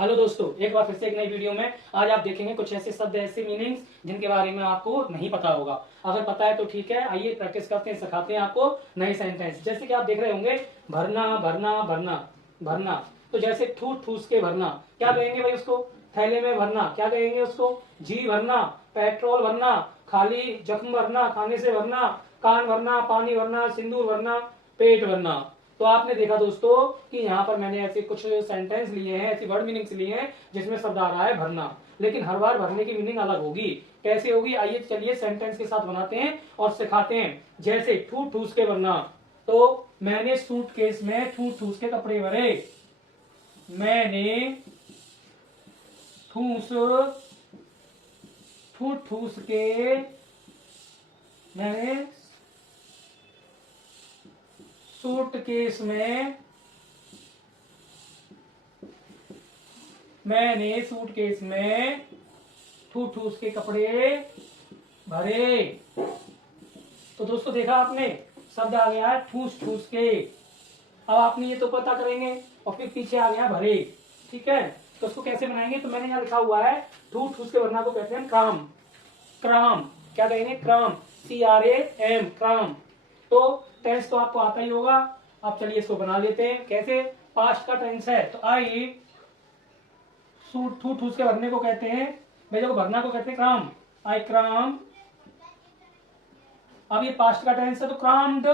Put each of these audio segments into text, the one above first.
Hello दोस्तों, एक बार फिर से एक नई वीडियो में आज आप देखेंगे कुछ ऐसे शब्द, ऐसे मीनिंग्स जिनके बारे में आपको नहीं पता होगा। अगर पता है तो ठीक है, आइए प्रैक्टिस करते हैं, सिखाते हैं आपको नए सेंटेंस। जैसे कि आप देख रहे होंगे, भरना भरना भरना भरना। तो जैसे ठूस ठूस के भरना, क्या कहेंगे भाई उसको? थैले में भरना, क्या कहेंगे उसको? जी भरना। पेट्रोल भरना, खाली जख्म भरना, खाने से भरना। कान भरना, पानी भरना, सिंदूर भरना, पेट भरना। तो आपने देखा दोस्तों कि यहाँ पर मैंने ऐसे कुछ सेंटेंस लिए हैं, ऐसी वर्ड मीनिंग्स लिए हैं जिसमें शब्द आ रहा है भरना, लेकिन हर बार भरने की मीनिंग अलग होगी। कैसे होगी, आइए चलिए सेंटेंस के साथ बनाते हैं और सिखाते हैं। जैसे ठूस ठूस के भरना, तो मैंने सूटकेस में ठूस ठूस के कपड़े भरे। मैंने ठूस ठूस ठूस के मैंने सूटकेस में ठूस ठूस के कपड़े भरे। तो दोस्तों देखा आपने, शब्द आ गया है ठूस ठूस के। अब आपने ये तो पता करेंगे और फिर पीछे आ गया भरे। ठीक है, तो उसको कैसे बनाएंगे? तो मैंने यहाँ लिखा हुआ है ठूस ठूस के भरना को कहते हैं क्राम। क्राम क्या कहेंगे? Cram, CRAM, cram. तो टेंस तो आपको आता ही होगा। अब चलिए इसको बना लेते हैं। कैसे? पास्ट का टेंस है तो आई ठूस ठूस के भरने को कहते हैं, भाई देखो भरना को कहते हैं क्राम। आई क्राम। अब ये पास्ट का टेंस है तो क्राम्ड।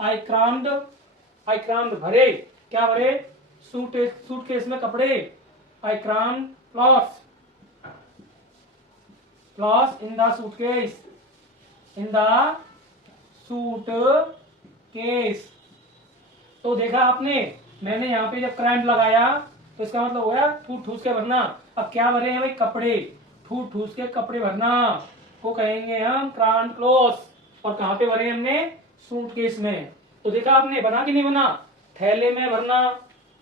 आई क्राम्ड। आई क्राम्ड भरे। क्या भरे? सूटकेस में कपड़े। I crammed clothes. Clothes in the suitcase. In the suitcase. तो देखा आपने, मैंने यहाँ पे जब क्रैम्प लगाया तो इसका मतलब हो गया ठूस ठूस के भरना। अब क्या भरे हैं भाई? कपड़े। ठूस ठूस के कपड़े भरना को कहेंगे हम क्राम्प क्लॉथ्स। और कहाँ पे भरे हमने? सूटकेस में। तो देखा आपने, बना कि नहीं बना? थैले में भरना,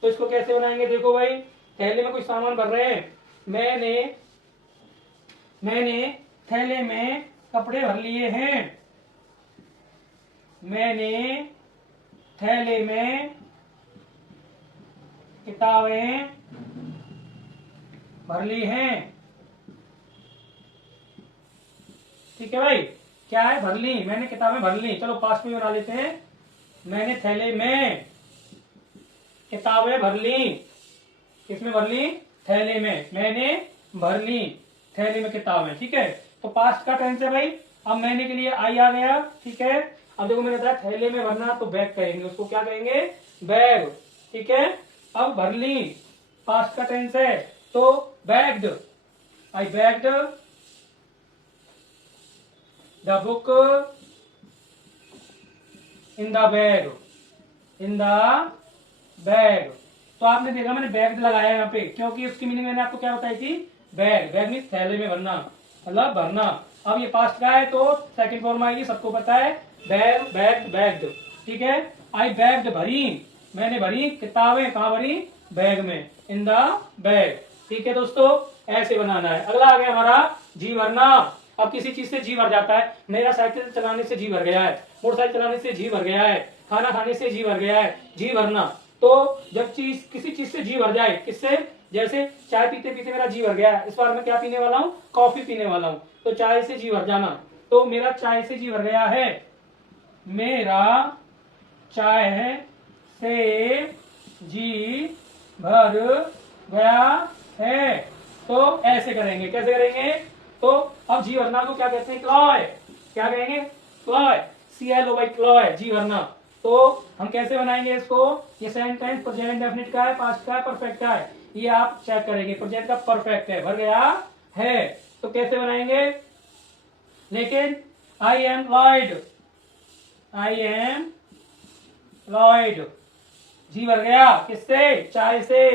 तो इसको कैसे बनाएंगे? देखो भाई, थैले में कुछ सामान भर रहे हैं। मैंने थैले में कपड़े भर लिए हैं। मैंने थैले में किताबें भर ली हैं। ठीक है भाई, क्या है? भर ली, मैंने किताबें भर ली। चलो पास्ट में बना लेते हैं। मैंने थैले में किताबें भर ली। किसमें भर ली? थैले में। मैंने भर ली थैले में किताबें। ठीक है, तो पास्ट का टेंस है भाई। अब मैंने के लिए आई आ गया। ठीक है, अब देखो मैंने बताया थैले में भरना तो बैग कहेंगे उसको। क्या कहेंगे? बैग। ठीक है, अब भर ली पास्ट का टेंस है तो bagged. I bagged the book in the bag. In the bag. तो आपने देखा मैंने बैग लगाया यहाँ पे, क्योंकि उसकी मीनिंग मैंने आपको क्या बताई थी? बैग। बैग मीन्स थैले में भरना, मतलब भरना। अब ये पास्ट का है तो सेकंड फॉर्म आएगी, सबको पता है, बैग बैग बैग्ड। ठीक है, आई बैग्ड भरी, मैंने भरी किताबें। कहाँ भरी? बैग में, इन द बैग। ठीक है दोस्तों, ऐसे बनाना है। अगला आ गया हमारा जी भरना। अब किसी चीज से जी भर जाता है। मेरा साइकिल चलाने से जी भर गया है, मोटरसाइकिल चलाने से जी भर गया है, खाना खाने से जी भर गया है। जी भरना, तो जब किसी चीज से जी भर जाए, किससे? जैसे चाय पीते पीते मेरा जी भर गया है, इस बार मैं क्या पीने वाला हूँ? कॉफी पीने वाला हूँ। तो चाय से जी भर जाना, तो मेरा चाय से जी भर गया है। मेरा चाय से जी भर गया है। तो ऐसे करेंगे। कैसे करेंगे? तो अब जी भरना को क्या कहते हैं? क्लॉय। क्या कहेंगे? क्लॉय, CLOY, क्लॉय, जी भरना। तो हम कैसे बनाएंगे इसको? ये सेंटेंस प्रेजेंट डेफिनिट का है, पास्ट का है, परफेक्ट का है। ये आप चेक करेंगे, प्रेजेंट का परफेक्ट है, भर गया है। तो कैसे बनाएंगे? लेकिन I am cloyed. I am cloyed, जी भर गया किससे? चाय से,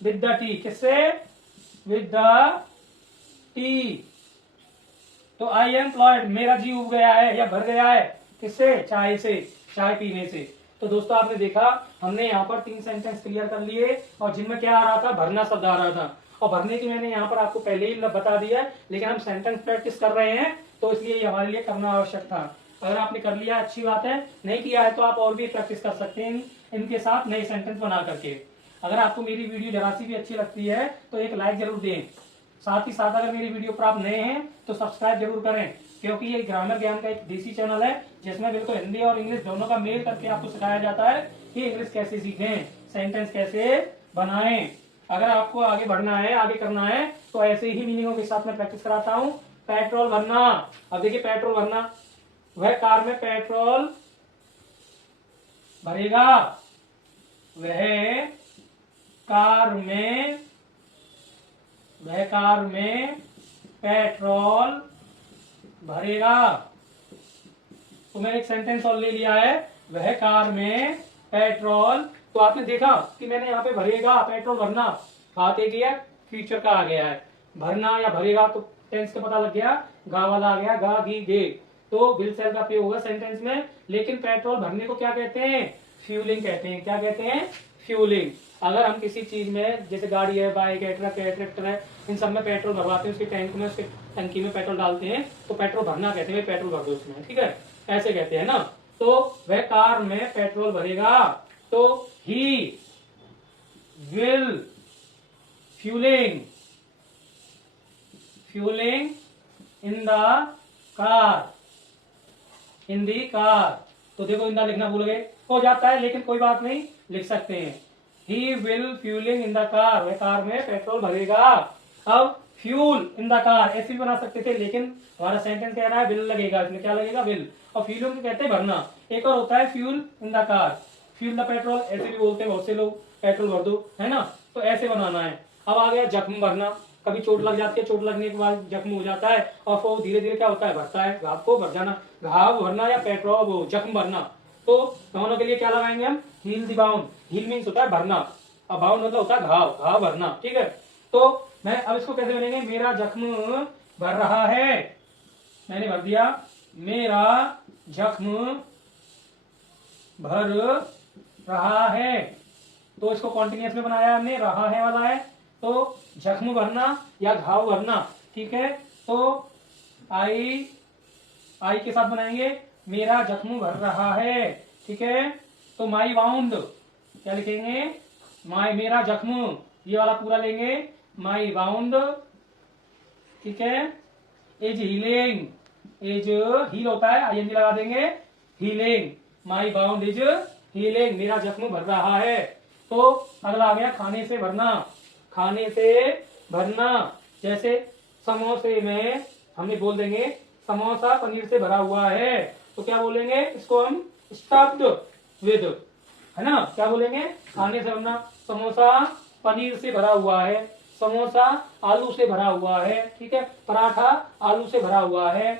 विद द टी। किससे? With the tea. तो आई एम लॉयड, मेरा जी उब गया है या भर गया है। किससे? चाय से, चाय पीने से। तो दोस्तों आपने देखा, हमने यहाँ पर 3 सेंटेंस क्लियर कर लिए और जिनमें क्या आ रहा था? भरना शब्द आ रहा था। और भरने की मैंने यहाँ पर आपको पहले ही बता दिया है, लेकिन हम सेंटेंस प्रैक्टिस कर रहे हैं तो इसलिए ये हमारे लिए करना आवश्यक था। अगर आपने कर लिया अच्छी बात है, नहीं किया है तो आप और भी प्रैक्टिस कर सकते हैं इनके साथ नए सेंटेंस बना करके। अगर आपको मेरी वीडियो जरा सी भी अच्छी लगती है तो एक लाइक जरूर दें। साथ ही साथ अगर मेरी वीडियो पर आप नए हैं तो सब्सक्राइब जरूर करें, क्योंकि ये ग्रामर ज्ञान का एक देसी चैनल है जिसमें बिल्कुल हिंदी और इंग्लिश दोनों का मेल करके आपको सिखाया जाता है कि इंग्लिश कैसे सीखें, सेंटेंस कैसे बनाएं। अगर आपको आगे बढ़ना है, आगे करना है, तो ऐसे ही मीनिंगों के साथ मैं प्रैक्टिस कराता हूँ। पेट्रोल भरना, अब देखिए पेट्रोल भरना, वह कार में पेट्रोल भरेगा, वह कार में पेट्रोल भरेगा। तो मैंने एक सेंटेंस और ले लिया है, वह कार में पेट्रोल। तो आपने देखा कि मैंने यहाँ पे भरेगा, पेट्रोल भरना, आते गया फ्यूचर का आ गया है, भरना या भरेगा तो टेंस का पता लग गया, गा वाला आ गया, गा घी गे, तो विल सेल का प्रयोग होगा सेंटेंस में। लेकिन पेट्रोल भरने को क्या कहते हैं? फ्यूलिंग कहते हैं। क्या कहते हैं? फ्यूलिंग। अगर हम किसी चीज में, जैसे गाड़ी है, बाइक है, ट्रक है, ट्रैक्टर है, इन सब में पेट्रोल भरवाते हैं, उसके टैंक में, उसके टंकी में पेट्रोल डालते हैं, तो पेट्रोल भरना कहते हैं, पेट्रोल भर दो उसमें, ठीक है, ऐसे कहते हैं ना। तो वह कार में पेट्रोल भरेगा, तो he will fuelling in the car, तो देखो इंदा लिखना भूल गए, हो जाता है, लेकिन कोई बात नहीं, लिख सकते हैं। He will fuelling in the car, वह कार में पेट्रोल भरेगा। अब फ्यूल इन द कार ऐसे भी बना सकते थे, लेकिन हमारा सेंटेंस कह रहा है विल लगेगा, इसमें क्या लगेगा? विल। और फ्यूलिंग को कहते हैं भरना। एक और होता है fuel in the car, fuel the petrol, ऐसे भी बोलते हैं बहुत से लोग, पेट्रोल भर दो, है ना, तो ऐसे बनाना है। अब आ गया जख्म भरना, कभी चोट लग जाती है, चोट लगने के बाद जख्म हो जाता है, और वो धीरे धीरे क्या होता है? भरता है, घाव को भर जाना, घाव भरना या पेट्रोल जख्म भरना। तो दोनों के लिए क्या लगाएंगे हम? हील दी बाउंड। हील मीन्स होता है भरना, और बाउंड मतलब होता है घाव, घाव भरना, ठीक है। तो मैं अब इसको कैसे बनेंगे? मेरा जख्म भर रहा है, मैंने भर दिया, मेरा जख्म भर रहा है, तो इसको कॉन्टिन्यूअस में बनाया हमने, रहा है वाला है, तो जख्म भरना या घाव भरना, ठीक है। तो आई के साथ बनाएंगे, मेरा जख्म भर रहा है, ठीक है। तो माई बाउंड क्या लिखेंगे? माई, मेरा जख्म, ये वाला पूरा लेंगे, माई बाउंड, ठीक है। इज हीलिंग, इज हील होता है, आईएनजी लगा देंगे, healing, my bound is healing, मेरा जख्म भर रहा है। तो अगला आ गया खाने से भरना, खाने से भरना, जैसे समोसे में हमने बोल देंगे समोसा पनीर से भरा हुआ है, तो क्या बोलेंगे? इसको हम स्टफ्ड विद, है ना, क्या बोलेंगे? खाने से भरना, समोसा पनीर से भरा हुआ है, समोसा आलू से भरा हुआ है, ठीक है, पराठा आलू से भरा हुआ है,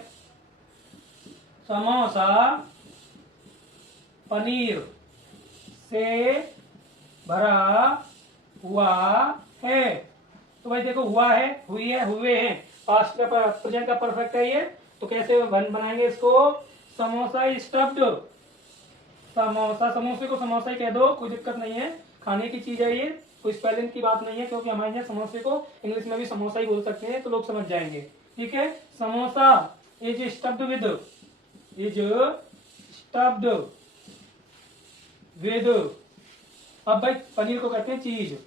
समोसा पनीर से भरा हुआ है। तो भाई देखो, हुआ है, हुई है, हुए हैं, पास्ट का प्रेजेंट का परफेक्ट है ये, तो कैसे बनाएंगे इसको? समोसा स्टफ्ड, समोसा, समोसे को समोसा ही कह दो, कोई दिक्कत नहीं है, खाने की चीज है ये, कोई स्पेलिंग की बात नहीं है, क्योंकि हमारे यहाँ समोसे को इंग्लिश में भी समोसा ही बोल सकते हैं, तो लोग समझ जाएंगे, ठीक है। Samosa is stuffed with, is stuffed with. अब भाई पनीर को कहते हैं चीज,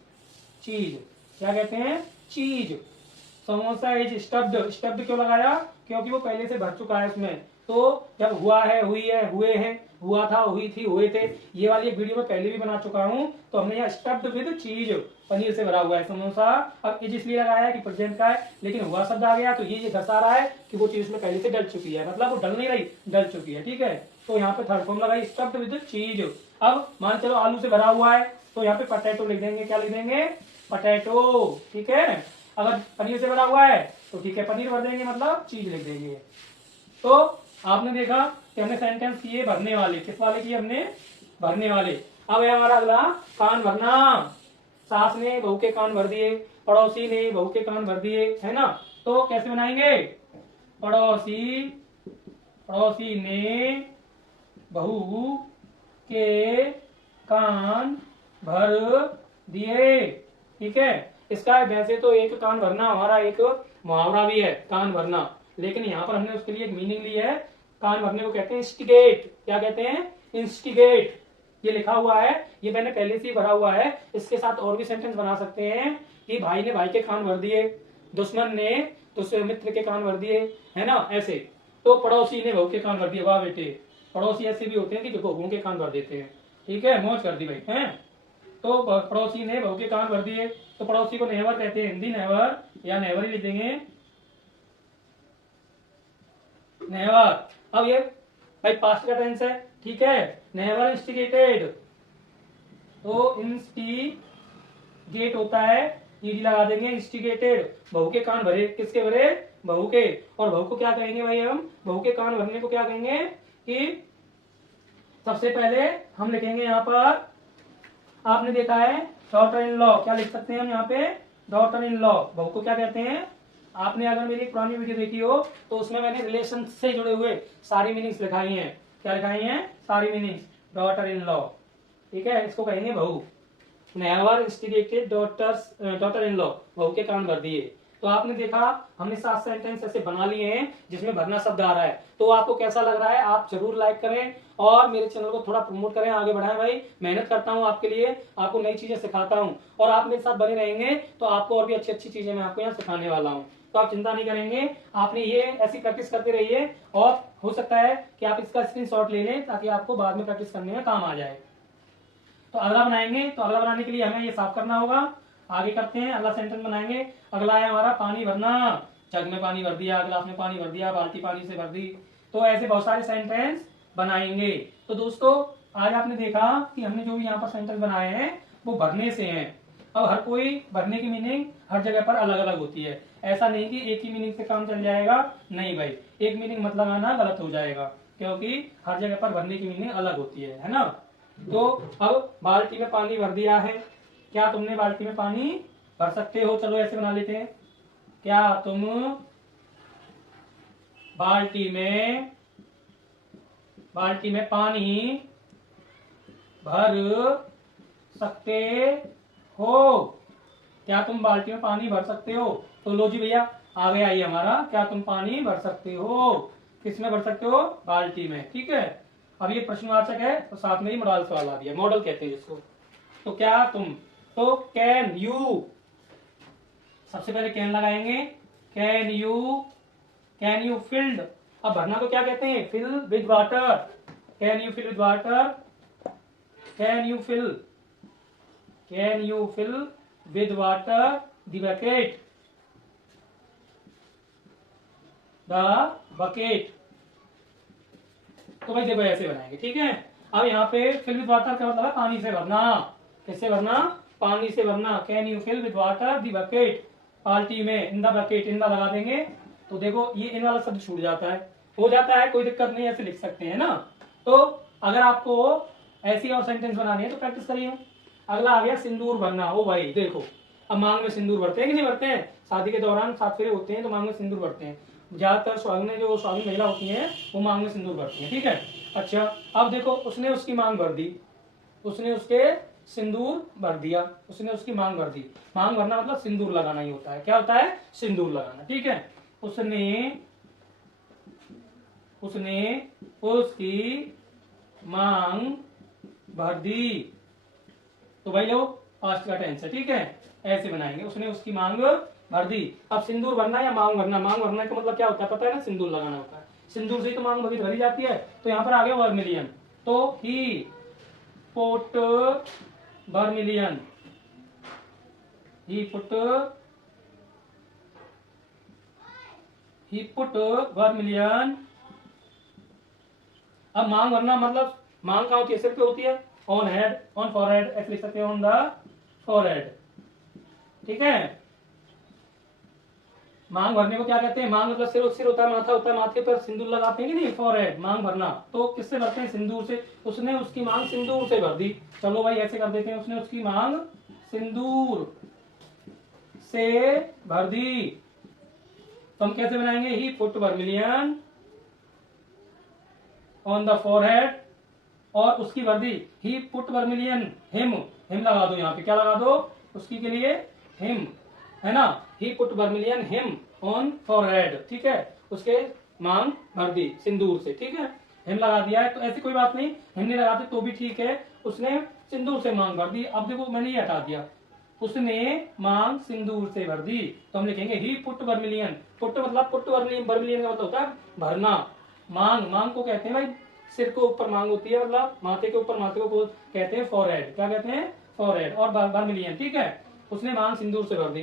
चीज क्या कहते हैं? चीज। समोसा इज स्टफ्ड, स्टफ्ड क्यों लगाया? क्योंकि वो पहले से भर चुका है उसमें, तो जब हुआ है, हुई है, हुए हैं, हुआ था, हुई थी, हुए थे, ये वाली एक वीडियो में पहले भी बना चुका हूं, तो हमने यहाँ स्टफ्ड विद चीज, पनीर से भरा हुआ है समोसा। अब इज इसलिए लगाया है कि प्रेजेंट का है, लेकिन हुआ शब्द आ गया तो ये दर्शा रहा है कि वो चीज में पहले से डल चुकी है, मतलब वो डल नहीं रही, डल चुकी है, ठीक है। तो यहाँ पे थर्ड फॉर्म लगाई, स्टफ्ड विद चीज। अब मान चलो आलू से भरा हुआ है, तो यहाँ पे पटेटो लिख देंगे, क्या लिख देंगे? पटेटो, ठीक है। अगर पनीर से भरा हुआ है तो ठीक है, पनीर भर देंगे, मतलब चीज लिख देंगे। तो आपने देखा कि हमने सेंटेंस किए भरने वाले, किस वाले किए हमने? भरने वाले। अब है हमारा अगला कान भरना, सास ने बहू के कान भर दिए, पड़ोसी ने बहू के कान भर दिए, है ना, तो कैसे बनाएंगे? पड़ोसी ने बहू के कान भर दिए, ठीक है। इसका वैसे तो एक कान भरना हमारा एक मुहावरा भी है, कान भरना, लेकिन यहाँ पर हमने उसके लिए एक मीनिंग ली है। कान भरने को कहते हैं इंस्टिगेट, क्या कहते हैं? इंस्टिगेट, ये लिखा हुआ है, ये मैंने पहले से ही भरा हुआ है। इसके साथ और भी सेंटेंस बना सकते हैं कि भाई ने भाई के कान भर दिए, दुश्मन ने दूसरे मित्र के कान भर दिए, है ना, ऐसे। तो पड़ोसी ने बहू के कान भर दिए। वाह बेटे, पड़ोसी ऐसे भी होते हैं कि जो बहू के कान भर देते हैं। ठीक है, मौज कर दी भाई, हैं। तो पड़ोसी ने बहू के कान भर दिए, तो पड़ोसी को नेवर कहते हैं, हिंदी नेवर या नेवर ही लिख देंगे, नेवर। अब ये भाई पास्ट का टेंस है, ठीक है, नेवर इंस्टिगेटेड, तो इंस्टिगेट होता है, ईडी लगा देंगे, इंस्टिगेटेड, बहू के कान भरे, किसके भरे, बहू के। और बहू को क्या कहेंगे भाई, हम बहू के कान भरने को क्या कहेंगे कि सबसे पहले हम लिखेंगे यहाँ पर, आपने देखा है डॉटर इन लॉ, क्या लिख सकते हैं हम यहाँ पे, डॉटर इन लॉ, बहू को क्या कहते हैं। आपने अगर मेरी पुरानी वीडियो देखी हो तो उसमें मैंने रिलेशन से जुड़े हुए सारी मीनिंग्स लिखाई हैं। क्या लिखाई हैं, सारी मीनिंग्स, डॉटर इन लॉ, ठीक है, इसको कहेंगे बहू। Never instigated daughter in law, बहू के कान भर दिए। तो आपने देखा हमने 7 सेंटेंस ऐसे बना लिए हैं जिसमें भरना शब्द आ रहा है। तो आपको कैसा लग रहा है, आप जरूर लाइक करें और मेरे चैनल को थोड़ा प्रमोट करें, आगे बढ़ाएं भाई। मेहनत करता हूं आपके लिए, आपको नई चीजें सिखाता हूं और आप मेरे साथ बने रहेंगे तो आपको और भी अच्छी अच्छी चीजें मैं आपको यहाँ सिखाने वाला हूँ। तो आप चिंता नहीं करेंगे, आपने ये ऐसी प्रैक्टिस करते रहिए और हो सकता है कि आप इसका स्क्रीनशॉट ले लें ताकि आपको बाद में प्रैक्टिस करने में काम आ जाए। तो अगला बनाएंगे, तो अगला बनाने के लिए हमें ये साफ करना होगा। आगे करते हैं, अगला सेंटेंस बनाएंगे। अगला है हमारा पानी भरना, जग में पानी भर दिया, गिलास में पानी भर दिया, बाल्टी पानी से भर दी। तो ऐसे बहुत सारे सेंटेंस बनाएंगे। तो दोस्तों आज आपने देखा कि हमने जो भी यहाँ पर सेंटेंस बनाए हैं वो भरने से हैं। अब हर कोई भरने की मीनिंग हर जगह पर अलग अलग होती है, ऐसा नहीं कि एक ही मीनिंग से काम चल जाएगा, नहीं भाई, एक मीनिंग मत लगाना, गलत हो जाएगा, क्योंकि हर जगह पर भरने की मीनिंग अलग होती है ना। तो अब बाल्टी में पानी भर दिया है, क्या तुमने बाल्टी में पानी भर सकते हो, चलो ऐसे बना लेते हैं, क्या तुम बाल्टी में पानी भर सकते हो, क्या तुम बाल्टी में पानी भर सकते हो। तो लो जी भैया आ गया ये हमारा, क्या तुम पानी भर सकते हो, किस में भर सकते हो, बाल्टी में, ठीक है। अब ये प्रश्नवाचक है तो साथ में ही मॉडल सवाल आ दिया, मॉडल कहते हैं जिसको। तो क्या तुम, तो कैन यू, सबसे पहले कैन लगाएंगे, कैन यू फिल्ड। अब भरना को क्या कहते हैं, fill with water, can you fill with water, can you fill with water the bucket. तो भाई देखो ऐसे बनाएंगे, ठीक है। अब यहाँ पे फिल विद वाटर का मतलब है पानी से भरना, किससे भरना, पानी से भरना। Can you fill with water the bucket, बाल्टी में, in the bucket, in the लगा देंगे। तो देखो ये इन वाला शब्द छूट जाता है, हो जाता है, कोई दिक्कत नहीं, ऐसे लिख सकते हैं ना। तो अगर आपको ऐसी और सेंटेंस बनानी है तो प्रैक्टिस करिए। अगला आ गया सिंदूर भरना। ओ भाई देखो, अब मांग में सिंदूर भरते हैं कि नहीं भरते हैं, शादी के दौरान 7 फेरे होते हैं तो मांग में सिंदूर भरते हैं। ज्यादातर स्वागन महिला होती हैं वो मांग में सिंदूर भरती हैं, ठीक है। अच्छा अब देखो उसने उसकी मांग भर दी, उसने उसके सिंदूर भर दिया, उसने उसकी मांग भर दी। मांग भरना मतलब सिंदूर लगाना ही होता है, क्या होता है, सिंदूर लगाना, ठीक है। उसने उसकी मांग भर दी। तो भाई लो पास्ट का टेंस है, ठीक है, ऐसे बनाएंगे, उसने उसकी मांग भर दी। अब सिंदूर भरना या मांग भरना, मांग भरना का मतलब क्या होता है पता है ना, सिंदूर लगाना होता है, सिंदूर से ही तो मांग भरी जाती है। तो यहाँ पर आ गया वर्मिलियन, तो ही पुट वर्मिलियन, ही पुट वर्मिलियन। अब मांग भरना मतलब मांग कहाँ होती है, सिर पे होती है, ऑन हेड, ऑन फॉरहेड, ऐसे लिख सकते हैं, ऑन द फॉरहेड, ठीक है। मांग भरने को क्या कहते हैं, मांग मतलब सिर होता है, माथा होता है, माथे पर सिंदूर लगाते हैं कि नहीं, फॉरहेड, मांग भरना। तो किससे भरते हैं, सिंदूर से। उसने उसकी मांग सिंदूर से भर दी। चलो भाई ऐसे कर देते हैं, उसने उसकी मांग सिंदूर से भर दी। तो हम कैसे बनाएंगे, he put vermilion on the forehead, और उसकी भर दी, he put vermilion him, him लगा दो यहाँ पे, क्या लगा दो, उसकी के लिए हिम, है ना, he put vermilion him on forehead, ठीक है, उसके मांग भर दी सिंदूर से, ठीक है, हिम लगा दिया है। तो ऐसी कोई बात नहीं, हिम नहीं लगाते तो भी ठीक है, उसने सिंदूर से मांग भर दी। अब देखो मैंने ये हटा दिया, उसने मांग सिंदूर से भर दी, तो हम लिखेंगे ही पुट वर्मिलियन। पुट मतलब पुट वर्मिलियन, वर्मिलियन का मतलब होता है भरना। मांग, मांग को कहते हैं भाई सिर के ऊपर मांग होती है, मतलब माथे के ऊपर, माथे को कहते हैं फॉरहेड। क्या कहते हैं? फॉरहेड। और वर्मिलियन, ठीक है। उसने मांग सिंदूर से भर दी।